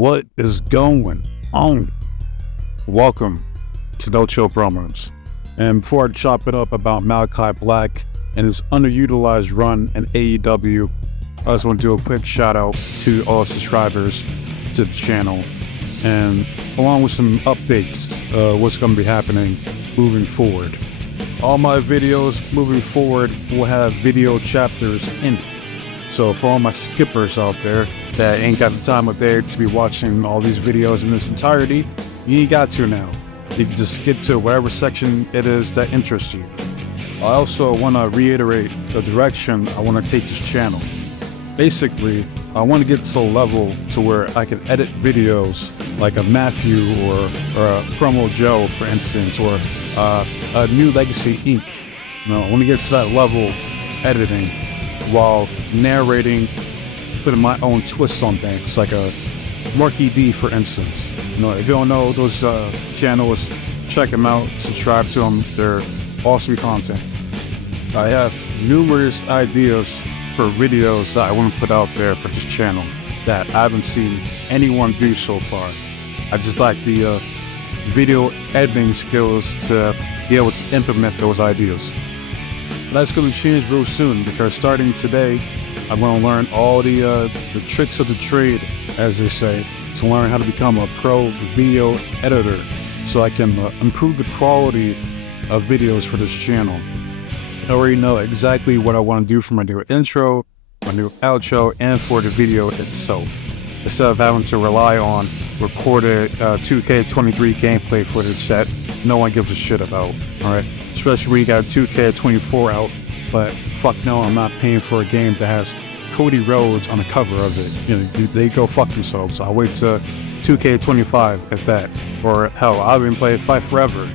What is going on? Welcome to No Chill Promos. And before I chop it up about Malakai Black and his underutilized run in AEW, I just want to do a quick shout out to all subscribers to the channel, and along with some updates, what's going to be happening moving forward. All my videos moving forward will have video chapters in it. So for all my skippers out there that ain't got the time of day to be watching all these videos in this entirety, you ain't got to now. You can just skip to whatever section it is that interests you. I also want to reiterate the direction I want to take this channel. Basically, I want to get to a level to where I can edit videos like a Matthew or a Promo Joe, for instance, or a New Legacy Inc. I want to get to that level editing while narrating, putting my own twist on things, like a Marky D, for instance. If you don't know those channels, check them out, subscribe to them. They're awesome content. I have numerous ideas for videos that I want to put out there for this channel that I haven't seen anyone do so far. I just like the video editing skills to be able to implement those ideas. That's going to change real soon, because starting today, I'm going to learn all the tricks of the trade, as they say, to learn how to become a pro video editor so I can improve the quality of videos for this channel. I already know exactly what I want to do for my new intro, my new outro, and for the video itself, instead of having to rely on recorded 2K23 gameplay footage that no one gives a shit about, alright? Especially when you got 2K24 out, but fuck no, I'm not paying for a game that has Cody Rhodes on the cover of it. They go fuck themselves. I'll wait to 2K25 if that, or hell, I've been playing Fight Forever,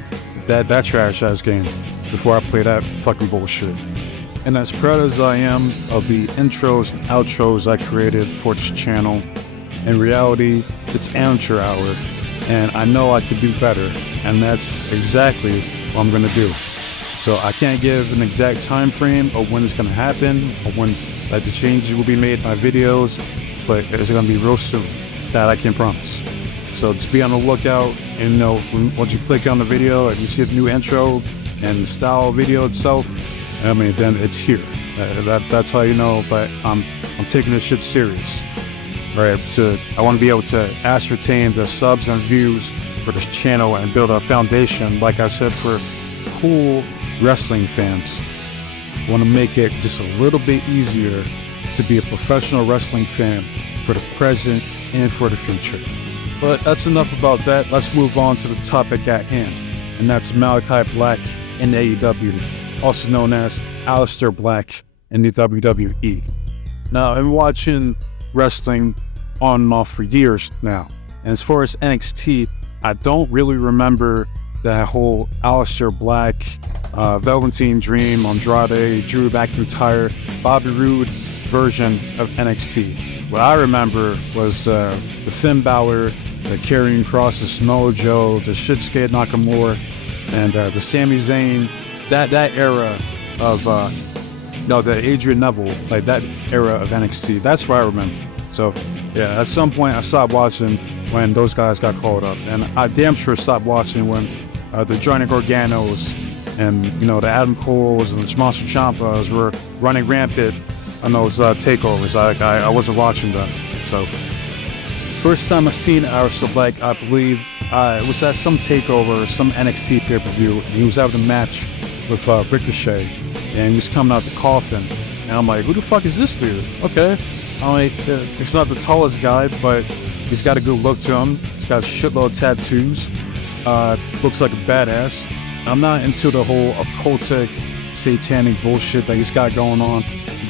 that trash ass game, before I play that fucking bullshit. And as proud as I am of the intros and outros I created for this channel, in reality, it's amateur hour, and I know I could do better, and that's exactly what I'm gonna do. So I can't give an exact time frame of when it's gonna happen, or when the changes will be made in my videos, but it's gonna be real soon. That I can promise. So just be on the lookout, and once you click on the video and you see the new intro and the style video itself, then it's here. That's how you know. But I'm taking this shit serious, right? I want to be able to ascertain the subs and views for this channel and build a foundation, like I said, for cool wrestling fans. I want to make it just a little bit easier to be a professional wrestling fan for the present and for the future. But that's enough about that. Let's move on to the topic at hand, and that's Malakai Black in AEW, also known as Aleister Black in the WWE. Now, I've been watching wrestling on and off for years now, and as far as NXT, I don't really remember that whole Aleister Black, Velveteen Dream, Andrade, Drew McIntyre, Bobby Roode version of NXT. What I remember was the Finn Balor, the Karrion Kross, the Samoa Joe, the Shinsuke Nakamura, and the Sami Zayn, that era of the Adrian Neville, like that era of NXT. That's what I remember. So yeah, at some point I stopped watching when those guys got called up, and I damn sure stopped watching when the Johnny Garganos and the Adam Coles and the Tommaso Ciampas were running rampant on those takeovers. I wasn't watching them. So first time I seen Aleister Black, I believe it was at some takeover, some NXT pay-per-view, and he was having a match with Ricochet, and he was coming out the coffin, and I'm like, who the fuck is this dude? Okay, I'm like, he's not the tallest guy, but he's got a good look to him. He's got a shitload of tattoos, looks like a badass. I'm not into the whole occultic, satanic bullshit that he's got going on,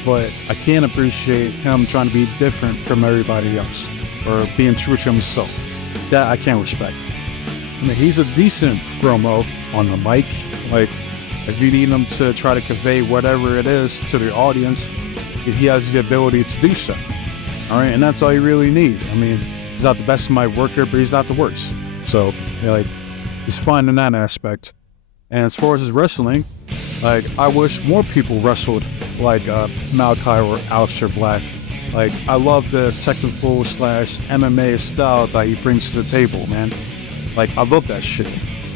but I can appreciate him trying to be different from everybody else, or being true to himself. That I can respect. He's a decent promo on the mic. Like, if you need him to try to convey whatever it is to the audience, he has the ability to do so. All right, and that's all you really need. He's not the best mic worker, but he's not the worst. So, he's fine in that aspect. And as far as his wrestling, I wish more people wrestled like Malakai or Aleister Black. Like, I love the technical / MMA style that he brings to the table, man. Like, I love that shit.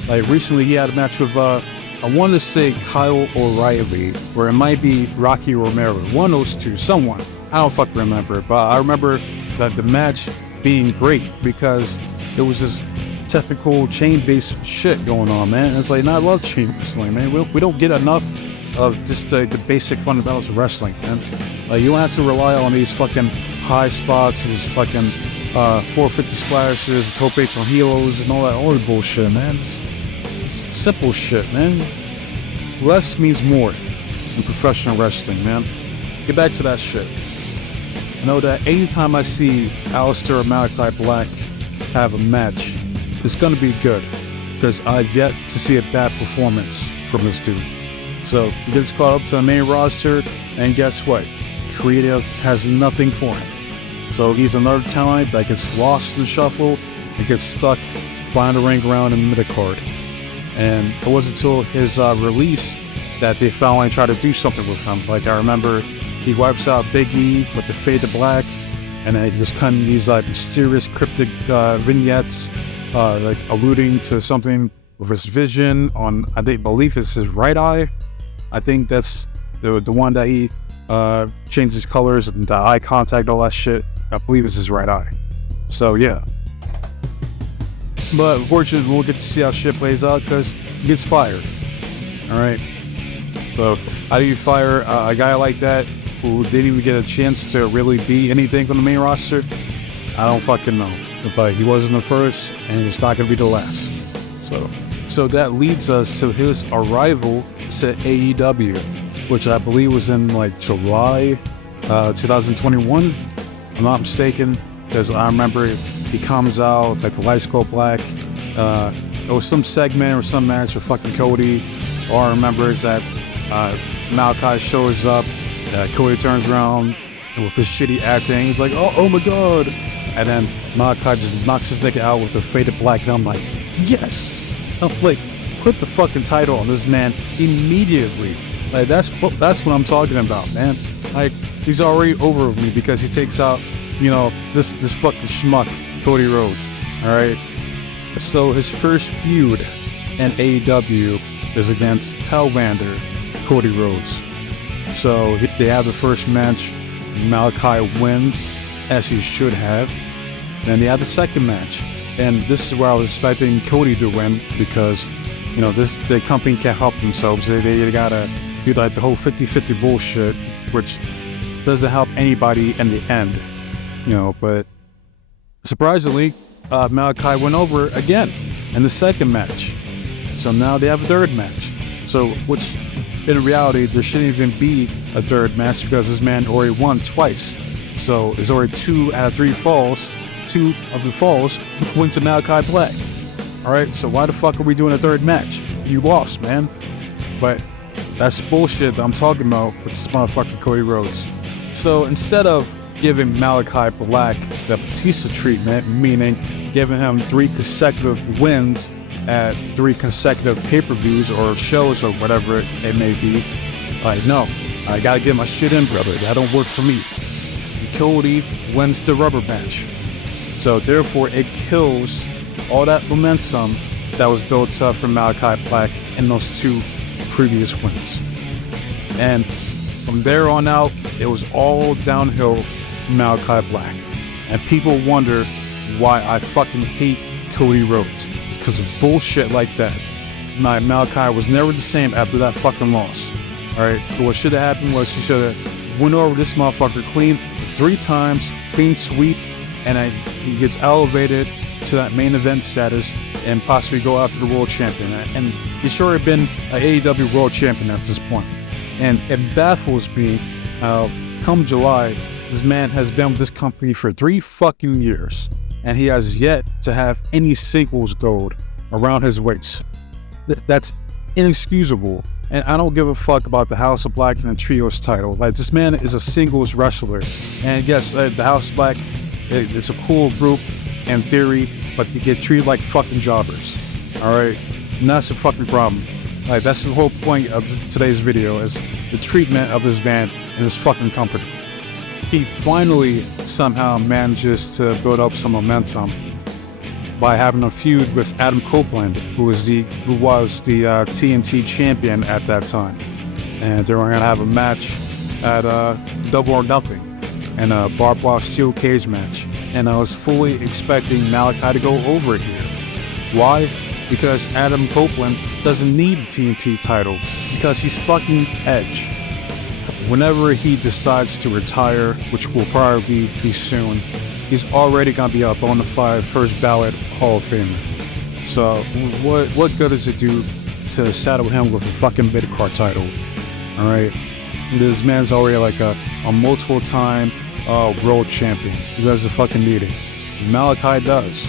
Like, recently he had a match with, I want to say Kyle O'Reilly, or it might be Rocky Romero. One of those two, someone. I don't fucking remember, but I remember that the match being great because it was this technical chain-based shit going on, man. And it's like, I love chain wrestling, man. We don't get enough of just the basic fundamentals of wrestling, man. Like, you don't have to rely on these fucking high spots, these fucking 450 splashes, tope con helos, and all that other bullshit, man. It's simple shit, man. Less means more in professional wrestling, man. Get back to that shit. I know that anytime I see Alistair or Malakai Black have a match, it's gonna be good, because I've yet to see a bad performance from this dude. So he gets caught up to the main roster, and guess what? Creative has nothing for him. So he's another talent that gets lost in the shuffle and gets stuck flying the ring around in the mid-card. And it wasn't until his release that they finally tried to do something with him. Like, I remember he wipes out Big E with the fade to black, and then he was cutting these mysterious cryptic vignettes, like alluding to something with his vision on, I believe it's his right eye. I think that's the one that he changes colors and the eye contact, all that shit. I believe it's his right eye. So yeah. But unfortunately, we'll get to see how shit plays out because he gets fired. Alright? So, how do you fire a guy like that who didn't even get a chance to really be anything on the main roster? I don't fucking know. But he wasn't the first, and he's not going to be the last. So that leads us to his arrival to AEW, which I believe was in like July 2021, if I'm not mistaken, because I remember he comes out like the lights go black. There was some segment or some match with fucking Cody. All I remember is that Malakai shows up, Cody turns around, and with his shitty acting, he's like, oh my god. And then Malakai just knocks his nigga out with the faded black, and I'm like, yes. I'm like, put the fucking title on this man immediately. Like, that's what I'm talking about, man. Like, he's already over with me because he takes out, you know, this fucking schmuck, Cody Rhodes. Alright? So his first feud in AEW is against Hellbender, Cody Rhodes. So they have the first match. Malakai wins, as he should have. Then they have the second match. And this is where I was expecting Cody to win because, you know, the company can't help themselves. They gotta do like the whole 50-50 bullshit, which doesn't help anybody in the end, you know. But surprisingly, Malakai went over again in the second match. So now they have a third match. So, which in reality, there shouldn't even be a third match because this man already won twice. So there's already 2 out of 3 falls. 2 of the falls went to Malakai Black. Alright, so why the fuck are we doing a third match? You lost, man. But that's bullshit that I'm talking about with this motherfucking Cody Rhodes. So instead of giving Malakai Black the Batista treatment, meaning giving him 3 consecutive wins at 3 consecutive pay-per-views or shows or whatever it may be, like, no, I gotta get my shit in, brother. That don't work for me. And Cody wins the rubber match. So therefore, it kills all that momentum that was built up from Malakai Black in those 2 previous wins. And from there on out, it was all downhill from Malakai Black. And people wonder why I fucking hate Cody Rhodes. It's because of bullshit like that. Malakai was never the same after that fucking loss. Alright, so what should have happened was he should have went over this motherfucker clean 3 times, clean sweep, and he gets elevated to that main event status and possibly go after the world champion. And he sure have been an AEW world champion at this point. And it baffles me how, come July, this man has been with this company for 3 fucking years, and he has yet to have any singles gold around his waist. That's inexcusable. And I don't give a fuck about the House of Black and the Trios title. Like, this man is a singles wrestler. And yes, the House of Black, it's a cool group in theory, but they get treated like fucking jobbers. Alright? And that's the fucking problem. Like, that's the whole point of today's video, is the treatment of this man and this fucking company. he finally somehow manages to build up some momentum by having a feud with Adam Copeland, who was the TNT champion at that time. And they were going to have a match at Double or Nothing in a barbed wire steel cage match. And I was fully expecting Malakai to go over here. Why? Because Adam Copeland doesn't need a TNT title, because he's fucking Edge. Whenever he decides to retire, which will probably be soon, he's already gonna be a bona fide first ballot Hall of Famer. So what good does it do to saddle him with a fucking mid-card title? Alright? This man's already like a multiple time world champion. He doesn't fucking need it. Malakai does.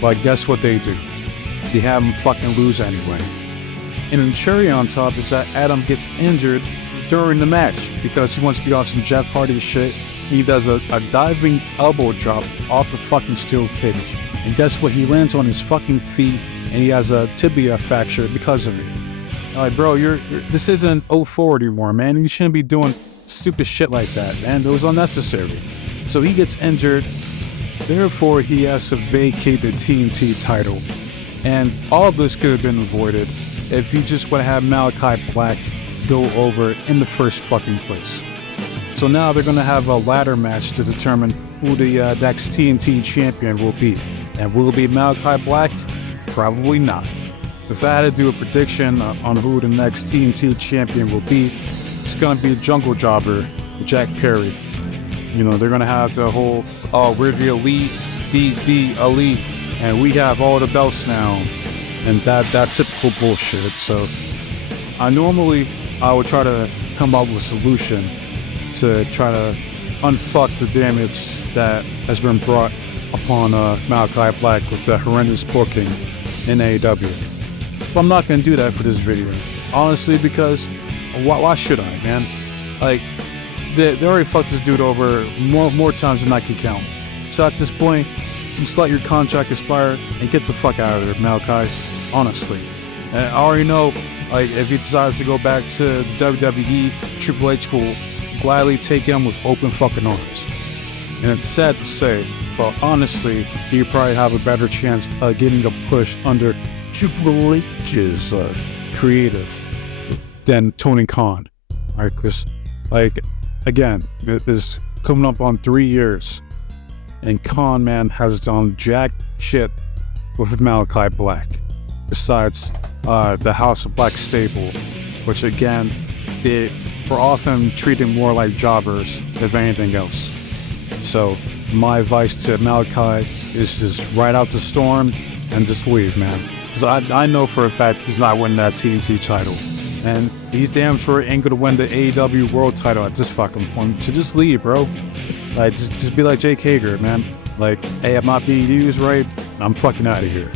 But guess what they do? They have him fucking lose anyway. And the cherry on top is that Adam gets injured during the match because he wants to be on some Jeff Hardy shit. He does a diving elbow drop off the fucking steel cage. And guess what? He lands on his fucking feet and he has a tibia fracture because of it. Like, bro, this isn't 04 anymore, man. You shouldn't be doing stupid shit like that, man. It was unnecessary. So he gets injured. Therefore, he has to vacate the TNT title. And all of this could have been avoided if you just would have had Malakai Black go over in the first fucking place. So now they're going to have a ladder match to determine who the next TNT champion will be. And will it be Malakai Black? Probably not. If I had to do a prediction on who the next TNT champion will be, it's going to be Jungle Jobber, Jack Perry. You know, they're going to have the whole, oh, we're the elite, the elite, and we have all the belts now, and that typical bullshit. So I would try to come up with a solution to try to unfuck the damage that has been brought upon Malakai Black with the horrendous booking in AEW. But I'm not going to do that for this video, honestly, because why should I, man? Like, they already fucked this dude over more times than I can count. So at this point, just let your contract expire and get the fuck out of there, Malakai. Honestly. And I already know, like, if he decides to go back to the WWE, Triple H will gladly take him with open fucking arms. And it's sad to say, but honestly, he probably have a better chance of getting a push under Triple H's creative than Tony Khan. Alright, because, like, again, it is coming up on 3 years, and Khan, man, has done jack shit with Malakai Black. Besides the House of Black stable, which again, they were often treated more like jobbers than anything else. So my advice to Malakai is just ride out the storm and just leave, man. Because I know for a fact he's not winning that TNT title. And he's damn sure ain't gonna win the AEW world title at this fucking point. So just leave, bro. Like, just be like Jake Hager, man. Like, hey, I'm not being used right, I'm fucking out of here.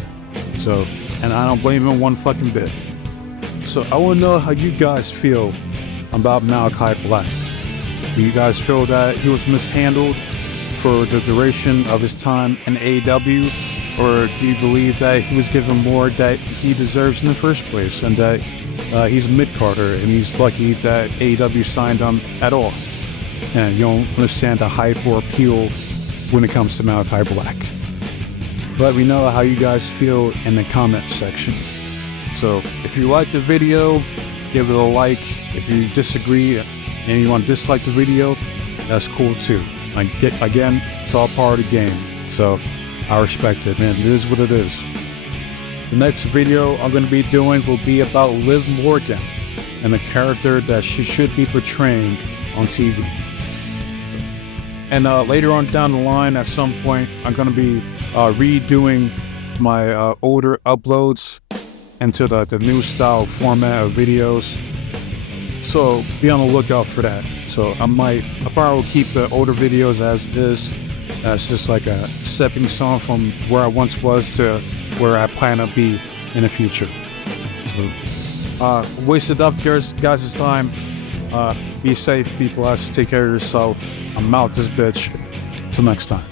So, and I don't blame him one fucking bit. So I wanna know how you guys feel about Malakai Black. Do you guys feel that he was mishandled for the duration of his time in AEW? Or do you believe that he was given more that he deserves in the first place, and that he's a mid-carder and he's lucky that AEW signed him at all? And you don't understand the hype or appeal when it comes to Malakai Black. Let me know how you guys feel in the comment section. So if you like the video, give it a like. If you disagree and you want to dislike the video, that's cool too. Again, it's all part of the game. So I respect it, man. It is what it is. The next video I'm going to be doing will be about Liv Morgan and the character that she should be portraying on TV. And later on down the line, at some point, I'm going to be redoing my older uploads into the new style format of videos. So be on the lookout for that. So I probably will keep the older videos as is. That's just like a stepping stone from where I once was to where I plan to be in the future. So, wasted up guys' time. Be safe, be blessed, take care of yourself. I'm out this bitch. Till next time.